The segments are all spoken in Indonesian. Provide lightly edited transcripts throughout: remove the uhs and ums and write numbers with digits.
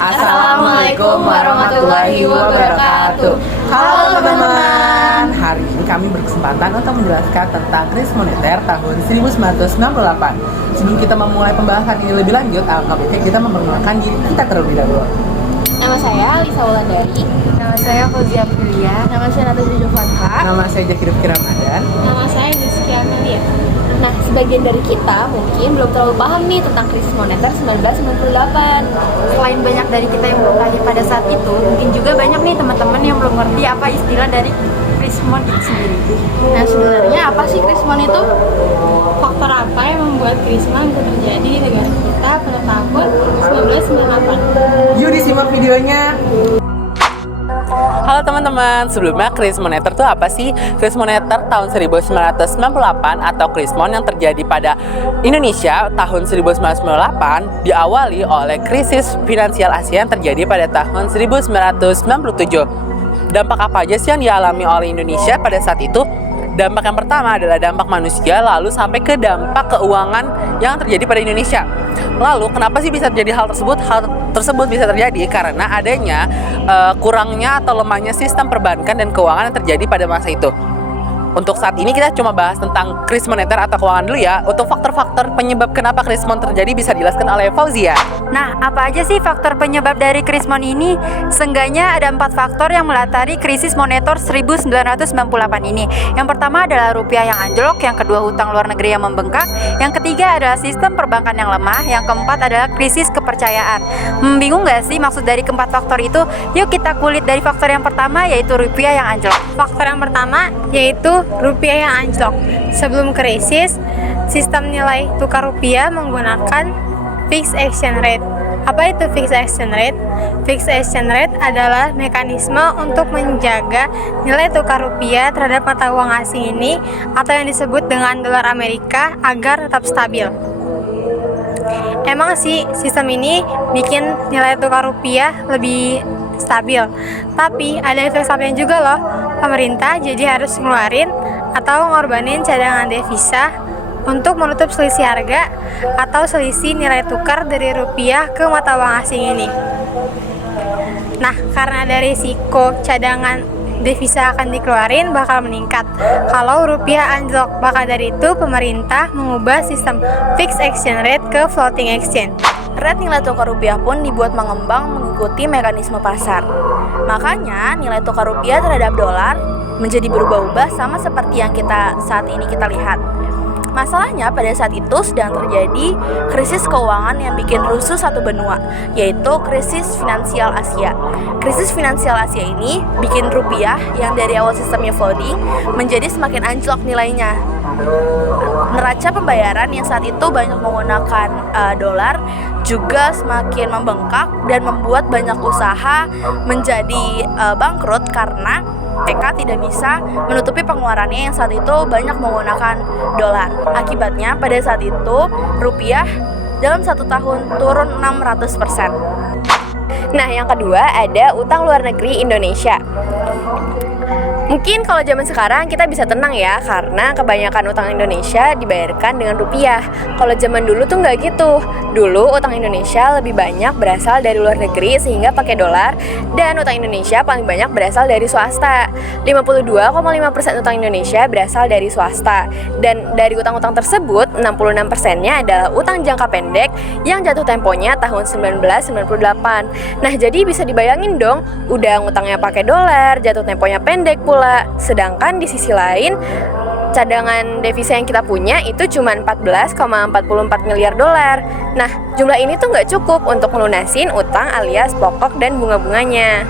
Assalamualaikum warahmatullahi wabarakatuh. Halo teman-teman, hari ini kami berkesempatan untuk menjelaskan tentang krisis moneter tahun 1998. Sebelum kita memulai pembahasan ini lebih lanjut, alangkah baiknya kita memperkenalkan diri kita terlebih dahulu. Nama saya Lisa Wulandari. Nama saya Fauzia Aprilia. Nama saya Natasha Jovanka. Nama saya Jaki Rifki Ramadan. Nama saya Rizky Amelia. Nah, sebagian dari kita mungkin belum terlalu paham nih tentang krisis moneter 1998. Selain banyak dari kita yang belum lahir pada saat itu, mungkin juga banyak nih teman-teman yang belum ngerti apa istilah dari krisis moneter itu sendiri. Nah, sebenarnya apa sih krisis moneter itu? Faktor apa yang membuat krisis moneter terjadi di negara kita pada tahun 1998? Yuk disimak videonya. Halo teman-teman, sebelumnya krisis moneter itu apa sih? Krisis moneter tahun 1998 atau Krismon yang terjadi pada Indonesia tahun 1998 diawali oleh krisis finansial Asia yang terjadi pada tahun 1997. Dampak apa aja sih yang dialami oleh Indonesia pada saat itu? Dampak yang pertama adalah dampak manusia, lalu sampai ke dampak keuangan yang terjadi pada Indonesia. Lalu kenapa sih bisa terjadi hal tersebut? Hal tersebut bisa terjadi karena adanya kurangnya atau lemahnya sistem perbankan dan keuangan yang terjadi pada masa itu. Untuk saat ini kita cuma bahas tentang krisis moneter atau keuangan dulu ya. Untuk faktor-faktor penyebab kenapa krisis moneter terjadi bisa dijelaskan oleh Fauzia. Nah, apa aja sih faktor penyebab dari krisis moneter ini? Seenggaknya ada 4 faktor yang melatari krisis moneter 1998 ini. Yang pertama adalah rupiah yang anjlok, yang kedua hutang luar negeri yang membengkak, yang ketiga adalah sistem perbankan yang lemah, yang keempat adalah krisis kepercayaan. Bingung gak sih maksud dari keempat faktor itu? Yuk kita kulik dari faktor yang pertama, yaitu rupiah yang anjlok. Faktor yang pertama yaitu rupiah yang anjlok. Sebelum krisis, sistem nilai tukar rupiah menggunakan fixed exchange rate. Apa itu fixed exchange rate? Fixed exchange rate adalah mekanisme untuk menjaga nilai tukar rupiah terhadap mata uang asing ini atau yang disebut dengan dolar Amerika agar tetap stabil. Emang sih sistem ini bikin nilai tukar rupiah lebih stabil, tapi ada efek samping juga loh. Pemerintah jadi harus ngeluarin atau ngorbanin cadangan devisa untuk menutup selisih harga atau selisih nilai tukar dari rupiah ke mata uang asing ini. Nah, karena ada risiko cadangan devisa akan dikeluarin bakal meningkat kalau rupiah anjlok. Maka dari itu pemerintah mengubah sistem fixed exchange rate ke floating exchange. Rate nilai tukar rupiah pun dibuat mengembang mengikuti mekanisme pasar. Makanya nilai tukar rupiah terhadap dolar menjadi berubah-ubah sama seperti yang saat ini kita lihat. Masalahnya pada saat itu sedang terjadi krisis keuangan yang bikin rusuh satu benua, yaitu krisis finansial Asia. Krisis finansial Asia ini bikin rupiah yang dari awal sistemnya floating menjadi semakin anjlok nilainya. Neraca pembayaran yang saat itu banyak menggunakan dolar juga semakin membengkak dan membuat banyak usaha menjadi bangkrut karena mereka tidak bisa menutupi pengeluarannya yang saat itu banyak menggunakan dolar. Akibatnya pada saat itu rupiah dalam 1 tahun turun 600%. Nah, yang kedua ada utang luar negeri Indonesia. Mungkin kalau zaman sekarang kita bisa tenang ya, karena kebanyakan utang Indonesia dibayarkan dengan rupiah. Kalau zaman dulu tuh nggak gitu. Dulu utang Indonesia lebih banyak berasal dari luar negeri sehingga pakai dolar, dan utang Indonesia paling banyak berasal dari swasta. 52,5% utang Indonesia berasal dari swasta. Dan dari utang-utang tersebut, 66%-nya adalah utang jangka pendek yang jatuh temponya tahun 1998. Nah, jadi bisa dibayangin dong, udah ngutangnya pakai dolar, jatuh temponya pendek pula. Sedangkan di sisi lain, cadangan devisa yang kita punya itu cuma 14,44 miliar dolar. Nah, jumlah ini tuh nggak cukup untuk melunasin utang alias pokok dan bunga-bunganya.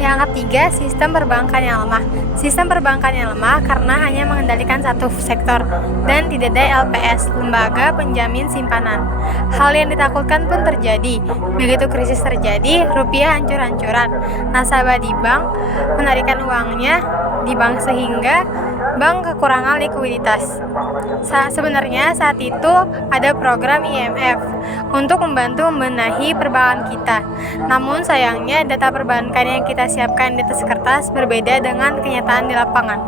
Yang ketiga, sistem perbankan yang lemah. Sistem perbankan yang lemah karena hanya mengendalikan satu sektor dan tidak ada LPS, lembaga penjamin simpanan. Hal yang ditakutkan pun terjadi. Begitu krisis terjadi, rupiah hancur-hancuran. Nasabah di bank menarikan uangnya di bank sehingga bank kekurangan likuiditas. Sebenarnya saat itu ada program IMF untuk membantu membenahi perbankan kita. Namun sayangnya data perbankan yang kita siapkan di atas kertas berbeda dengan kenyataan di lapangan.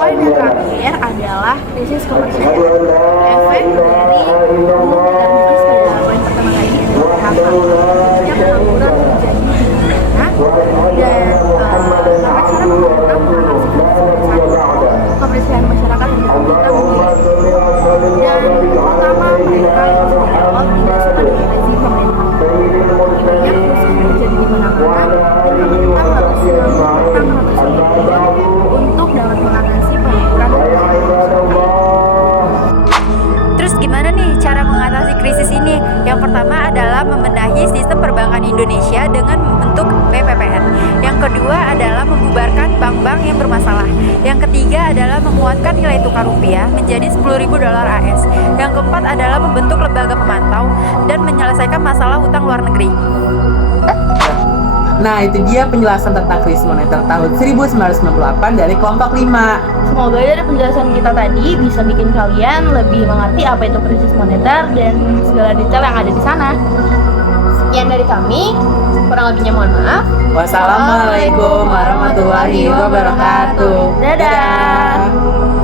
Poin yang terakhir adalah krisis kepercayaan. Efek dari umum dan krisis pada poin pertama tadi adalah apa? krisis ini. Yang pertama adalah membenahi sistem perbankan Indonesia dengan membentuk BPPR. Yang kedua adalah membubarkan bank-bank yang bermasalah. Yang ketiga adalah menguatkan nilai tukar rupiah menjadi 10.000 dolar AS. Yang keempat adalah membentuk lembaga pemantau dan menyelesaikan masalah hutang luar negeri. Nah, itu dia penjelasan tentang krisis moneter tahun 1998 dari kelompok 5. Semoga dari penjelasan kita tadi bisa bikin kalian lebih mengerti apa itu krisis moneter dan segala detail yang ada di sana. Sekian dari kami, kurang lebihnya mohon maaf. Wassalamualaikum warahmatullahi wabarakatuh. Dadah.